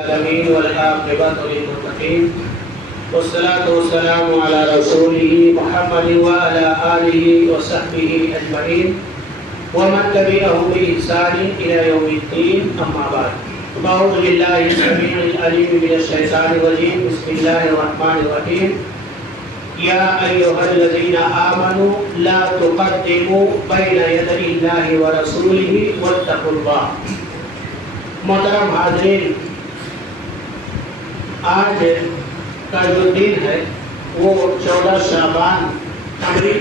العالمين والعاقبة للمتقين والصلاة والسلام على رسوله محمد وعلى آله وصحبه أجمعين ومن تبعهم بإحسان إلى يوم الدين أما بعد أعوذ بالله السميع العليم من الشيطان الرجيم بسم الله الرحمن الرحيم يا أيها الذين آمنوا لا تقدموا بين يدي الله ورسوله واتقوا الله. محترم حاضرین، آج کا جو دن ہے وہ 14 شعبان قمری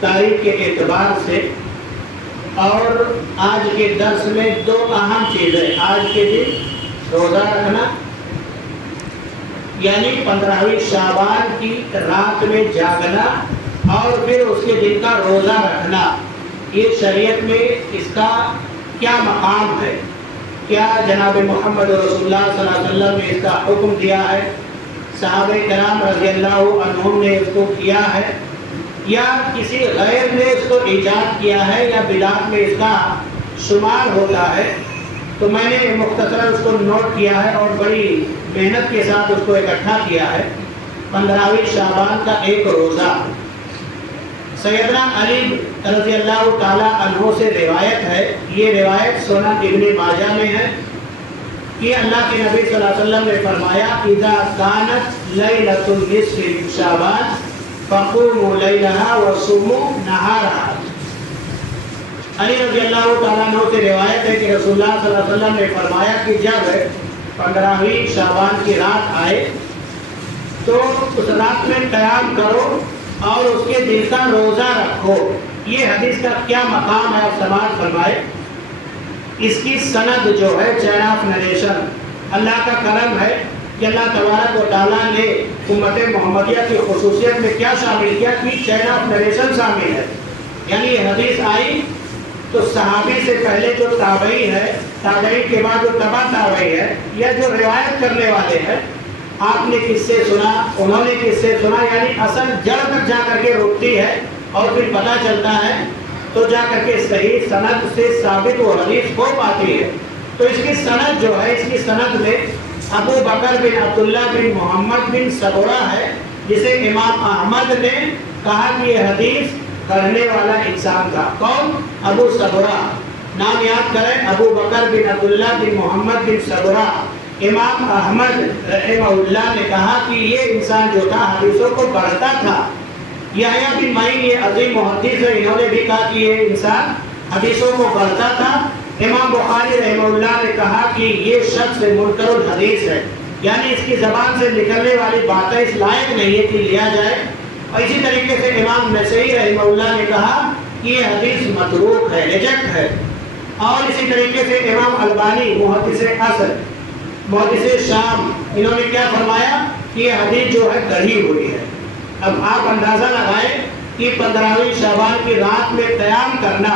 تاریخ کے اعتبار سے، اور آج کے درس میں دو اہم چیزیں. آج کے دن روزہ رکھنا، یعنی 15ویں شعبان کی رات میں جاگنا اور پھر اس کے دن کا روزہ رکھنا. یہ شریعت میں اس کا کیا مقام ہے؟ کیا جناب محمد رسول اللہ صلی اللہ علیہ وسلم نے اس کا حکم دیا ہے؟ صحابہ کرام رضی اللہ عنہم نے اس کو کیا ہے، یا کسی غیر نے اس کو ایجاد کیا ہے، یا بدعت میں اس کا شمار ہوتا ہے؟ تو میں نے مختصراً اس کو نوٹ کیا ہے اور بڑی محنت کے ساتھ اس کو اکٹھا کیا ہے. 15ویں شعبان کا ایک روزہ. سیدنا علی رضی اللہ تعالی عنہ سے روایت ہے، یہ روایت سنن ابن ماجہ میں ہے کہ اللہ کے نبی صلی اللہ علیہ وسلم نے فرمایا اذا كانت لیلۃ النصف من شعبان فقوموا لیلها وصوموا نہارها. علی رضی اللہ تعالیٰ عنہ سے روایت ہے کہ رسول اللہ صلی اللہ علیہ وسلم نے فرمایا کہ جب 15ویں شعبان کی رات آئے تو اس رات میں قیام کرو اور اس کے دن کا روزہ رکھو. یہ حدیث کا کیا مقام ہے آپ سماعت فرمائے. اس کی سند جو ہے، چین آف نریشن، اللہ کا کرم ہے کہ اللہ تبارک و تعالیٰ نے امت محمدیہ کی خصوصیت میں کیا شامل کیا کہ چین آف نریشن شامل ہے. یعنی یہ حدیث آئی تو صحابی سے پہلے جو تابعی ہے، تابعی کے بعد جو تبع تابعی ہے، یا جو روایت کرنے والے ہیں، آپ نے کس سے سنا، انہوں نے کس سے سنا، یعنی اصل جڑ تک جا کر کے رکتی ہے اور پھر پتہ چلتا ہے تو جا کر کے صحیح سند سے ثابت وہ حدیث ہو پاتی ہے. تو اس کی سند جو ہے، اس کی سند میں ابو بکر بن عبداللہ بن محمد بن صبرہ ہے، جسے امام احمد نے کہا کہ یہ حدیث کرنے والا انسان تھا. کون؟ ابو صبرہ. نام یاد کریں، ابو بکر بن عبداللہ بن محمد بن صبرہ. امام احمد رحمہ اللہ نے کہا کہ یہ انسان جو تھا حدیثوں کو پڑھتا تھا. یحییٰ بن معین یہ عظیم محدث ہے، انہوں نے بھی کہا کہ یہ انسان حدیثوں کو پڑھتا تھا. امام بخاری رحمہ اللہ نے کہا کہ یہ شخص منکر الحدیث ہے، یعنی اس کی زبان سے نکلنے والی باتیں اس لائق نہیں ہے کہ لیا جائے. اور اسی طریقے سے امام نسائی رحمہ اللہ نے کہا کہ یہ حدیث متروک ہے، ریجیکٹ ہے. اور اسی طریقے سے امام البانی محدث اصل، محدث شام، انہوں نے کیا فرمایا کہ یہ حدیث جو ہے گڑھی ہوئی ہے. اب آپ اندازہ لگائیں کہ 15ویں شعبان کی رات میں قیام کرنا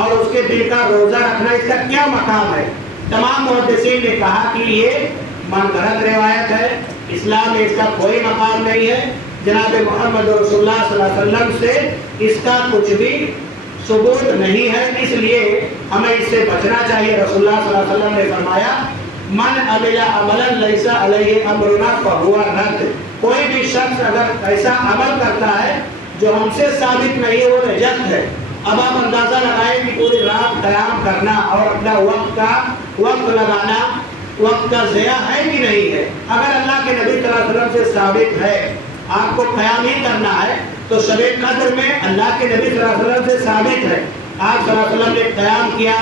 اور اس کے دن کا روزہ رکھنا، اس کا کیا مقام ہے. تمام محدثین نے کہا کہ یہ من گھڑت روایت ہے، اسلام میں اس کا کوئی مقام نہیں ہے. جناب محمد رسول اللہ صلی اللہ علیہ وسلم سے اس کا کچھ بھی ثبوت نہیں ہے، اس لیے ہمیں اس سے بچنا چاہیے. رسول اللہ صلی اللہ علیہ وسلم نے فرمایا من عمل عملا لیس علیہ امرنا فہو رد. کوئی بھی شخص اگر ایسا عمل کرتا ہے جو ہم سے ثابت نہیں ہے، وہ رجعت ہے. اب آپ اندازہ لگائیں کہ پوری رات قیام کرنا اور اپنا وقت لگانا، وقت کا ضیاع ہے کہ نہیں ہے. اگر اللہ کے نبی صلی اللہ علیہ وسلم سے ثابت ہے آپ کو قیام ہی کرنا ہے، تو شب قدر میں اللہ کے نبی صلی اللہ علیہ وسلم سے ثابت ہے. آپ صلی اللہ علیہ وسلم نے قیام کیا،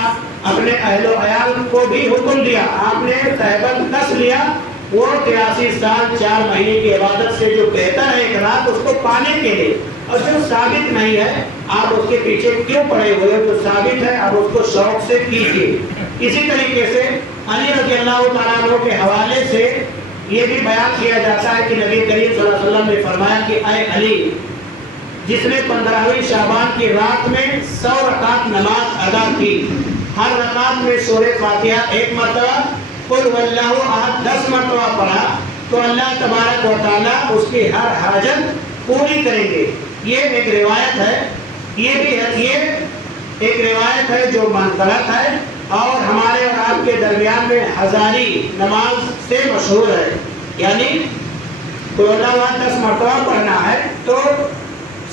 اپنے اہل و عیال کو بھی حکم دیا، آپ نے تہبند کس لیا. وہ 83 سال 4 مہینے کی عبادت سے جو بہتر ہے ایک رات اس کو پانے کے لیے. اور جو ثابت نہیں ہے آپ اس کے پیچھے کیوں پڑے ہوئے؟ جو ثابت ہے آپ اس کو شوق سے کیجیے. اسی طریقے سے علی رضی اللہ تعالیٰ عنہ کے حوالے سے یہ بھی بیان کیا جاتا ہے کہ نبی کریم صلی اللہ علیہ وسلم نے فرمایا کہ اے علی، جس نے 15ویں شعبان کی رات میں 100 رکعت نماز ادا کی، ہر رکعت میں سورہ فاتحہ 1 مرتبہ، قل واللہ احد 10 مرتبہ پڑھا، تو اللہ تبارک و تعالیٰ اس کی ہر حاجت پوری کریں گے. یہ ایک روایت ہے، یہ ایک روایت ہے جو منقرط ہے. اور ہمارے اور آپ کے درمیان میں ہزاری نماز سے مشہور ہے، یعنی قل اللہ 10 مرتبہ پڑھنا ہے تو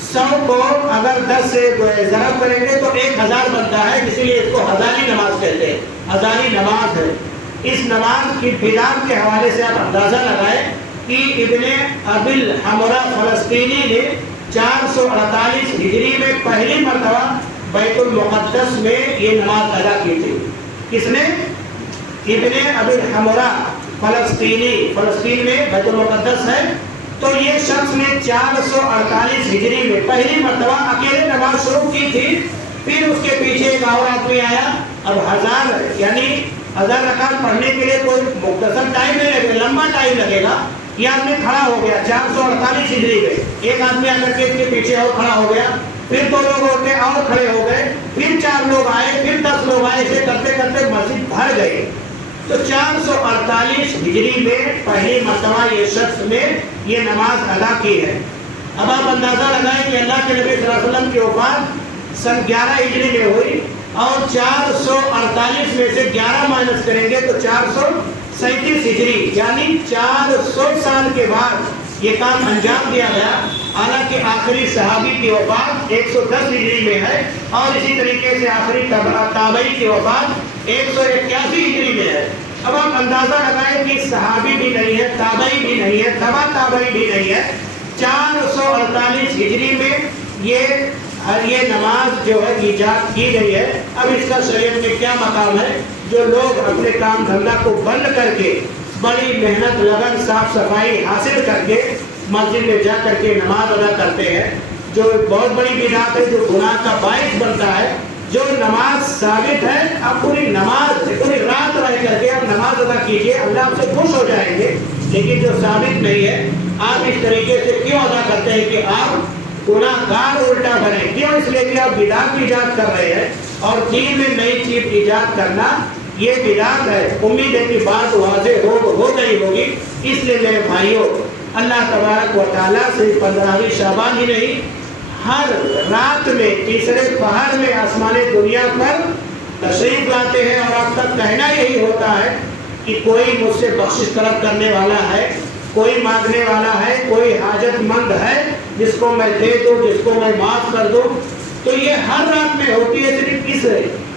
100 کو اگر 10 سے ضرب کریں گے تو 1000 بنتا ہے، اسی لیے اس کو ہزاری نماز کہتے ہیں، ہزاری نماز ہے۔ اس نماز کی ابتداء کے حوالے سے آپ اندازہ لگائیں کہ ابن ابی الحمرا فلسطینی نے 448 ہجری میں پہلی مرتبہ بیت المقدس میں یہ نماز ادا کی تھی۔ کس نے؟ ابن ابی الحمرا فلسطینی، فلسطین میں بیت المقدس ہے، تو یہ شخص نے 448 ہجری میں پہلی مرتبہ اکیلے نماز شروع کی تھی۔ پھر اس کے پیچھے ایک اور آدمی آیا، اب 1000 رکعت پڑھنے کے لیے کوئی مختصر ٹائم نہیں لگے گا، لمبا ٹائم لگے گا۔ یہ آدمی کھڑا ہو گیا 448 ہجری میں، ایک آدمی آ کر کے اس کے پیچھے اور کھڑا ہو گیا، پھر 2 لوگ ہوتے اور کھڑے ہو گئے، پھر 4 لوگ آئے، پھر 10 لوگ آئے، اسے کرتے کرتے مسجد بھر گئی۔ تو 448 ہجری میں پہلی مرتبہ یہ شخص نے یہ نماز ادا کی ہے۔ اب آپ اندازہ لگائیں کہ اللہ کے نبی صلی اللہ علیہ وسلم کی وفات سن 11 ہجری میں ہوئی، اور 448 میں سے 11 مائنس کریں گے تو 437 ہجری، یعنی 400 سال کے بعد یہ کام انجام دیا گیا۔ حالانکہ آخری صحابی کی وفات 110 ہجری میں ہے، اور اسی طریقے سے آخری تابعی کی وفات 181 ہجری میں ہے۔ اب آپ اندازہ لگائیں کہ صحابی بھی نہیں ہے، تابعی بھی نہیں ہے، تبع تابعی بھی نہیں ہے، 448 ہجری میں یہ نماز جو ہے ایجاد کی گئی ہے۔ اب اس کا شریعت میں کیا مقام ہے؟ جو لوگ اپنے کام دھندا کو بند کر کے بڑی محنت لگن صاف صفائی حاصل کر کے مسجد میں جا کر کے نماز ادا کرتے ہیں، جو بہت بڑی بدعت ہے، جو گناہ کا باعث بنتا ہے۔ جو نماز ثابت ہے، آپ پوری رات رہ کر کے آپ نماز ادا کیجئے، اللہ آپ سے خوش ہو جائیں گے۔ لیکن جو ثابت نہیں ہے، آپ اس طریقے سے کیوں ادا کرتے ہیں کہ آپ گناہ گار الٹا بنے؟ کیوں؟ اس لیے کہ آپ بدعت ایجاد کر رہے ہیں، اور دین میں نئی چیز ایجاد کرنا یہ بدعت ہے۔ امید ہے کہ بات واضح ہو گئی ہوگی۔ اس لیے میرے بھائیوں، اللہ تبارک و تعالیٰ سے 15ویں شعبان ہی نہیں، ہر رات میں تیسرے پہر میں آسمان دنیا پر تشریف لاتے ہیں، اور آپ کا کہنا یہی ہوتا ہے کہ کوئی مجھ سے بخشش طلب کرنے والا ہے، کوئی مانگنے والا ہے، کوئی حاجت مند ہے جس کو میں دے دوں، جس کو میں معاف کر دوں۔ تو یہ ہر رات میں ہوتی ہے، صرف اس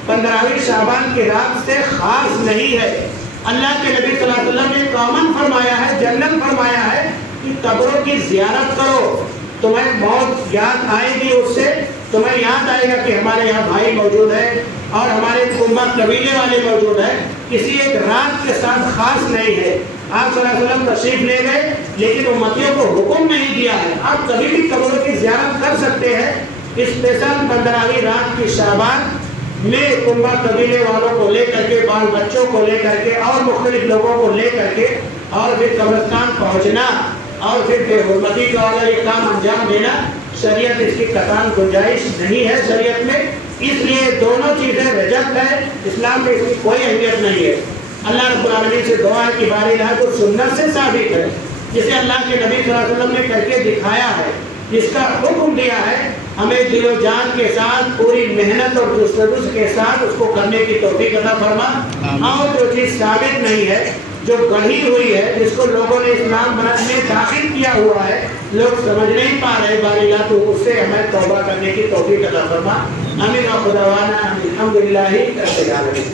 15ویں شعبان کی رات سے خاص نہیں ہے۔ اللہ کے نبی صلی اللہ علیہ وسلم نے کامن فرمایا ہے، جنرل فرمایا ہے کہ قبروں کی زیارت کرو، تمہیں موت یاد آئے گی، اس سے تمہیں یاد آئے گا کہ ہمارے یہاں بھائی موجود ہے اور ہمارے کنبہ قبیلے والے موجود ہیں۔ کسی ایک رات کے ساتھ خاص نہیں ہے۔ آپ صلی اللہ علیہ وسلم تشریف لے گئے، لیکن امتیوں کو حکم نہیں دیا ہے آپ کبھی بھی قبروں کی زیارت کر سکتے ہیں۔ اسپیشل 15ویں رات کی شعبان میں کنبہ قبیلے والوں کو لے کر کے، بال بچوں کو لے کر کے، اور مختلف لوگوں کو لے کر کے، اور پھر قبرستان پہنچنا، اور پھر بے حرمتی کا والا یہ کام انجام دینا، شریعت اس کی قطعاً گنجائش نہیں ہے شریعت میں۔ اس لیے دونوں چیزیں ریجیکٹ ہے، اسلام میں اس کی کوئی اہمیت نہیں ہے۔ اللہ رب العالمین سے دعا ہے کہ بار الہ جو سنت سے ثابت ہے، جسے اللہ کے نبی صلی اللہ علیہ وسلم نے کر کے دکھایا ہے، جس کا حکم دیا ہے، ہمیں دل و جان کے ساتھ پوری محنت اور جستجو کے ساتھ اس کو کرنے کی توفیق عطا فرما۔ اور جو چیز ثابت نہیں ہے، جو گڑھی ہوئی ہے، جس کو لوگوں نے اسلام میں داخل کیا ہوا ہے، لوگ سمجھ نہیں پا رہے بار الہ، تو اس سے ہمیں توبہ کرنے کی توفیق عطا فرما۔ آمین و خداوانا الحمدللہ رب العالمین۔